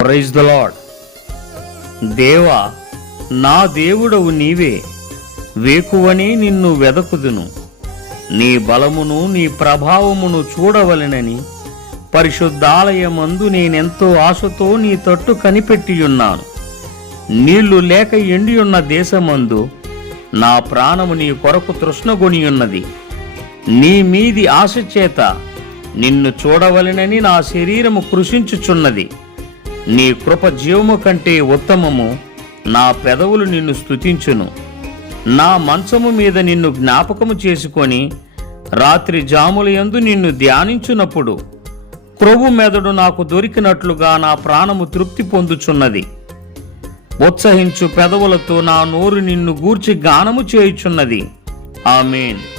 Praise the lord దేవా నా దేవుడవు నీవే. వేకువనే నిన్ను వెదకుదును. నీ బలమును నీ ప్రభావమును చూడవలెనని పరిశుద్ధాలయమందు నేనెంతో ఆశతో నీ తట్టు కనిపెట్టియున్నాను. నీళ్ళు లేక ఎండియున్న దేశమందు నా ప్రాణము నీ కొరకు తృష్ణగొనియున్నది. నీ మీది ఆశ చేత నిన్ను చూడవలెనని నా శరీరము కృషించుచున్నది. నీ కృప జీవము కంటే ఉత్తమము నా పెదవులు నిన్ను స్తుతించును. నా మంచము మీద నిన్ను జ్ఞాపకము చేసుకొని రాత్రి జాముల యందు నిన్ను ధ్యానించునప్పుడు క్రొవ్వు మెదడు నాకు దొరికినట్లుగా నా ప్రాణము తృప్తి పొందుచున్నది. ఉత్సహించు పెదవులతో నా నోరు నిన్ను గూర్చి గానము చేయుచున్నది. ఆమెన్.